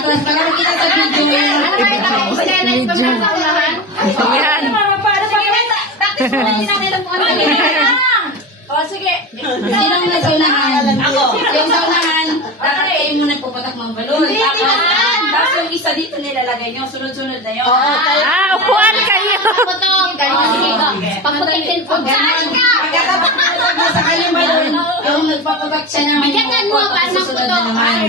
atras para makita sa video. Ayan. O, sige. Sinong nagsunahan? Ako. Yung saunahan, dapat kayo muna pupatak mga balon. Tapos yung isa dito nilalagay nyo, sunod-sunod na yun. Upuan kayo. Pagputitin po dyan. Pagkatapos na sa kanyang balon, yung nagpapatak siya ng Magyakan mo, paano susunod po to? na naman.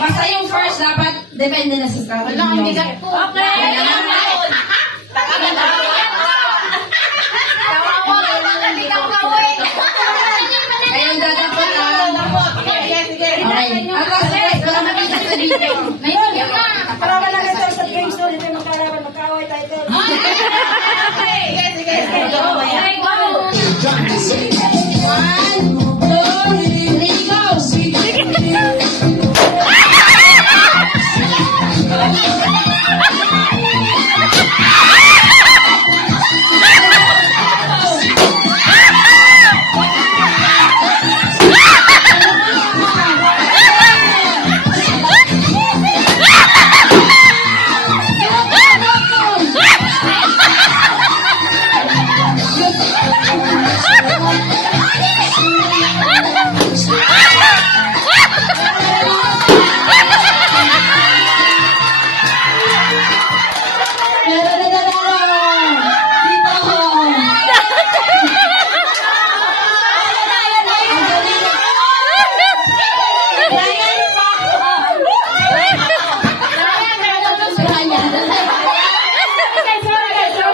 Basta yung first, dapat depende na sa strategy nyo. Kayong dadaputan. Okay. Atras, para makita sa video.